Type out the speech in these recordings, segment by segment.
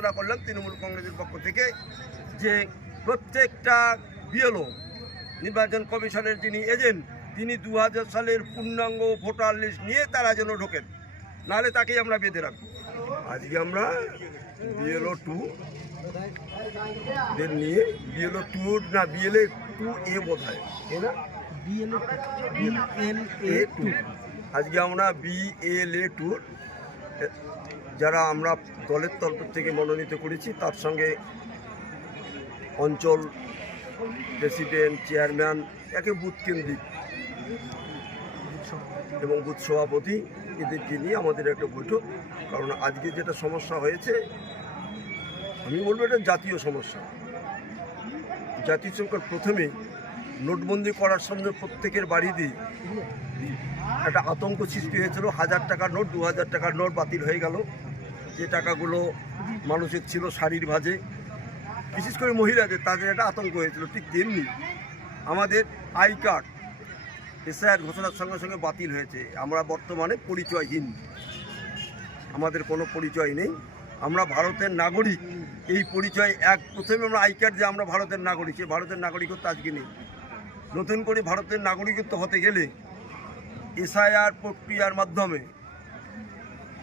ঘোষণা করলাম তৃণমূল কংগ্রেসের পক্ষ থেকে যে প্রত্যেকটা বিএলও নির্বাচন কমিশনের যিনি এজেন্ট তিনি দু হাজার সালের পূর্ণাঙ্গ ভোটার লিস্ট নিয়ে তারা যেন ঢোকেন নাহলে তাকেই আমরা বেঁধে রাখব। আজকে আমরা বিএলও টু দের নিয়ে বিএলও টু না বিএলএ টু এ বোধ হয় না? টু আজকে আমরা বিএলএ টুর যারা আমরা দলের তরফ থেকে মনোনীত করেছি, তার সঙ্গে অঞ্চল প্রেসিডেন্ট, চেয়ারম্যান, একে বুথ কেন্দ্রিক এবং বুথ সভাপতি এদেরকে নিয়ে আমাদের একটা বৈঠক। কারণ আজকে যেটা সমস্যা হয়েছে, আমি বলব এটা জাতীয় সমস্যা। জাতীয় সংকট প্রথমে নোটবন্দি করার সঙ্গে প্রত্যেকের বাড়িতে একটা আতঙ্ক সৃষ্টি হয়েছিল। হাজার টাকার নোট, দু হাজার টাকার নোট বাতিল হয়ে গেল। যে টাকাগুলো মানুষের ছিল শাড়ির ভাজে, বিশেষ করে মহিলাদের, তাদের একটা আতঙ্ক হয়েছিল, ঠিক তেমনি আমাদের আই কার্ড, এসআইআর ঘোষণার সঙ্গে সঙ্গে বাতিল হয়েছে। আমরা বর্তমানে পরিচয়হীন। আমাদের কোনো পরিচয় নেই। আমরা ভারতের নাগরিক। এই পরিচয় এক, প্রথমে আমরা আই কার্ড যে আমরা ভারতের নাগরিক, সেই ভারতের নাগরিকত্ব আজকে নেই। নতুন করে ভারতের নাগরিকত্ব হতে গেলে এসআইআর প্রক্রিয়ার মাধ্যমে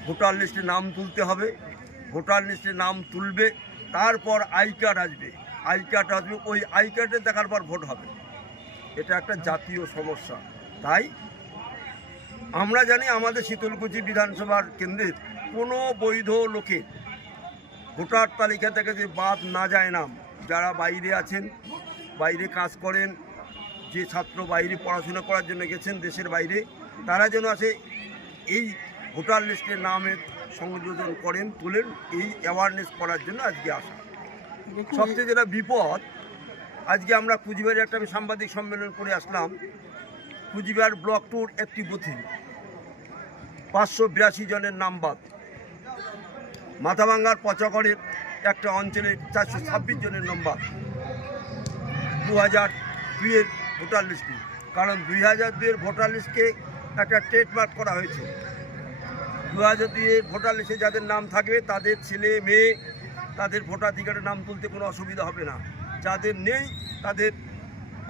ভোটার লিস্টে নাম তুলতে হবে, ভোটার লিস্টে নাম তুলবে, তারপর আই কার্ড আসবে। আই কার্ড আসবে, ওই আই কার্ডে দেখার পর ভোট হবে। এটা একটা জাতীয় সমস্যা। তাই আমরা জানি আমাদের শীতলকুচি বিধানসভার কেন্দ্রের কোনো বৈধ লোকে ভোটার তালিকা থেকে যে বাদ না যায় নাম, যারা বাইরে আছেন, বাইরে কাজ করেন, যে ছাত্র বাইরে পড়াশোনা করার জন্য গেছেন দেশের বাইরে, তারা যেন আসে এই ভোটার লিস্টে নামের সংযোজন করেন তুলেন এই অ্যাওয়ারনেস করার জন্য আজকে আসা। সবচেয়ে যেটা বিপদ আজকে আমরা কুচবিহারে একটা আমি সাংবাদিক সম্মেলন করে আসলাম। কুচবিহার ব্লক টুর একটি বুথে পাঁচশো বিরাশি জনের নাম বাদ। মাথাভাঙ্গার পচাগড়ের একটা অঞ্চলে চারশো ছাব্বিশ জনের নম্বর দু হাজার দুইয়ের ভোটার লিস্টে কারণ দুই হাজার দুইয়ের ভোটার লিস্টকে একটা ট্রেডমার্ক করা হয়েছে। দু হাজার ভোটার লিস্টে যাদের নাম থাকবে, তাদের ছেলে, মেয়ে, তাদের ভোটাধিকারের নাম তুলতে কোনো অসুবিধা হবে না। যাদের নেই, তাদের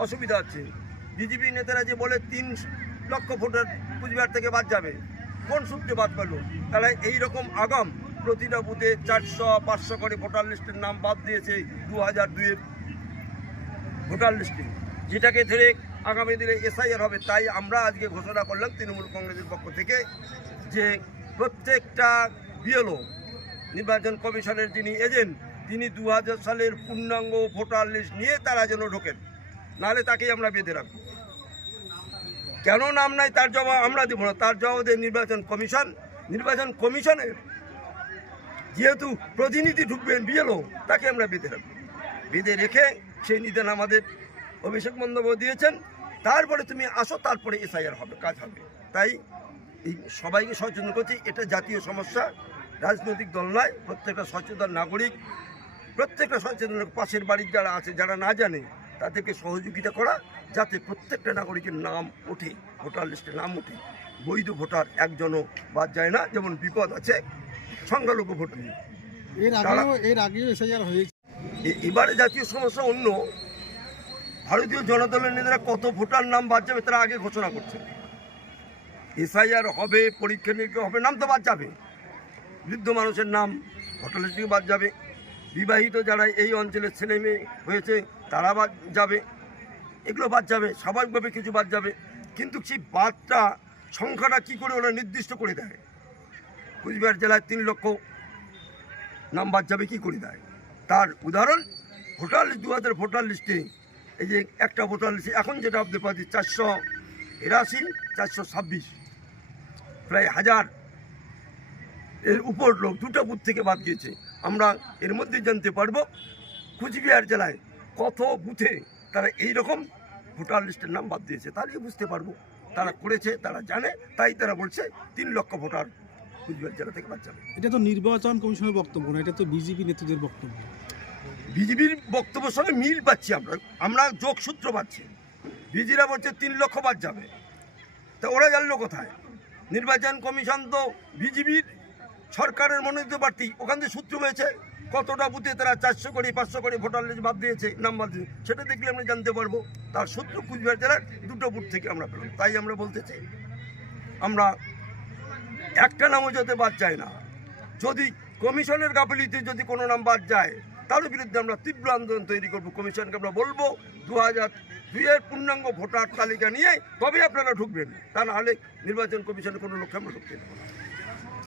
অসুবিধা হচ্ছে। বিজেপি নেতারা যে বলে, তিন লক্ষ ভোটার কুচবিহার থেকে বাদ যাবে, কোন সূত্রে বাদ পেল? তাহলে এই রকম আগাম প্রতিটা বুথে চারশো, পাঁচশো করে ভোটার লিস্টের নাম বাদ দিয়েছে দু হাজার দুইয়ের ভোটার লিস্টে। যেটাকে ধরে আগামী দিনে এসআইআর হবে, তাই আমরা আজকে ঘোষণা করলাম তৃণমূল কংগ্রেসের পক্ষ থেকে যে প্রত্যেকটা বিএলও, নির্বাচন কমিশনের যিনি এজেন্ট, তিনি দু হাজার সালের পূর্ণাঙ্গ ভোটার লিস্ট নিয়ে তারা যেন ঢোকেন, নাহলে তাকেই আমরা বেঁধে রাখব। কেন নাম নাই, তার জবাব আমরা দেবো না, তার জবাব দেয় নির্বাচন কমিশন, নির্বাচন কমিশনের যেহেতু প্রতিনিধি ঢুকবেন বিএলও, তাকে আমরা বেঁধে রাখব। বেঁধে রেখে সেই নিদান আমাদের অভিষেক বন্দ্যোপাধ্যায় দিয়েছেন, তারপরে তুমি আসো, তারপরে এসআইআর হবে, কাজ হবে। তাই এই সবাইকে সচেতন করছি এটা জাতীয় সমস্যা রাজনৈতিক দল নয় প্রত্যেকটা সচেতন নাগরিক প্রত্যেকটা সচেতন পাশের বাড়ির যারা আছে যারা না জানে তাদেরকে সহযোগিতা করা যাতে প্রত্যেকটা নাগরিকের নাম ওঠে ভোটার লিস্টে নাম ওঠে। বৈধ ভোটার একজনও বাদ যায় না যেমন বিপদ আছে সংখ্যালঘু ভোট নিয়ে। এর আগেও এর আগেও এসআইআর হয়েছে। এবারে জাতীয় সমস্যা অন্য। ভারতীয় জনদলের নেতারা কত ভোটার নাম বাদ যাবে তারা আগে ঘোষণা করছে। এসআইআর হবে, পরীক্ষা নিরীক্ষা হবে নাম তো বাদ যাবে। বৃদ্ধ মানুষের নাম লিস্ট থেকে বাদ যাবে। বিবাহিত যারা এই অঞ্চলের ছেলে মেয়ে হয়েছে, তারা বাদ যাবে। এগুলো বাদ যাবে, স্বাভাবিকভাবে কিছু বাদ যাবে। কিন্তু সেই বাদটা, সংখ্যাটা কী করে ওরা নির্দিষ্ট করে দেয়? কুচবিহার জেলায় তিন লক্ষ নাম বাদ যাবে, কী করে দেয়? তার উদাহরণ, ভোটার লিস্ট দু হাজার ভোটার লিস্টে, এই যে একটা ভোটার লিস্টে, এখন যেটা আপনি পাচ্ছি চারশো এরাশি, চারশো ছাব্বিশ। প্রায় হাজার। এর উপর লোক দুটো বুথ থেকে বাদ গিয়েছে। আমরা এর মধ্যে জানতে পারব কুচবিহার জেলায় কত বুথে তারা এই রকম ভোটার লিস্টের নাম বাদ দিয়েছে তাহলে বুঝতে পারব। তারা করেছে তারা জানে তাই তারা বলছে তিন লক্ষ ভোটার কুচবিহার জেলা থেকে বাদ যাবে। এটা তো নির্বাচন কমিশনের বক্তব্য না এটা তো বিজেপি নেতৃত্বের বক্তব্য। বিজেপির বক্তব্যের সঙ্গে মিল পাচ্ছি আমরা আমরা যোগসূত্র পাচ্ছি। বিজিরা বলছে তিন লক্ষ বাদ যাবে। তা ওরা জানলো কোথায়? নির্বাচন কমিশন তো বিজেপির সরকারের মনোনীত প্রার্থী। ওখান থেকে সূত্র হয়েছে কতটা বুথে তারা চারশো কোটি, পাঁচশো কোটি ভোটার লিস্ট বাদ দিয়েছে, নাম্বার দিয়েছে সেটা দেখলে আমরা জানতে পারব। তার সূত্র কুচবিহার জেলার দুটো বুথ থেকে আমরা পেলাম। তাই আমরা বলতে চাই, আমরা একটা নামও যাতে বাদ যায় না। যদি কমিশনের গাফিলিতে যদি কোনো নাম বাদ যায় তার বিরুদ্ধে আমরা তীব্র আন্দোলন তৈরি করব, কমিশনকে আমরা বলব দু হাজার দুইয়ের পূর্ণাঙ্গ ভোটার তালিকা নিয়ে তবে আপনারা ঢুকবেন। তা নাহলে নির্বাচন কমিশনের কোনো লক্ষ্যে আমরা ঢুকতে দেবো না।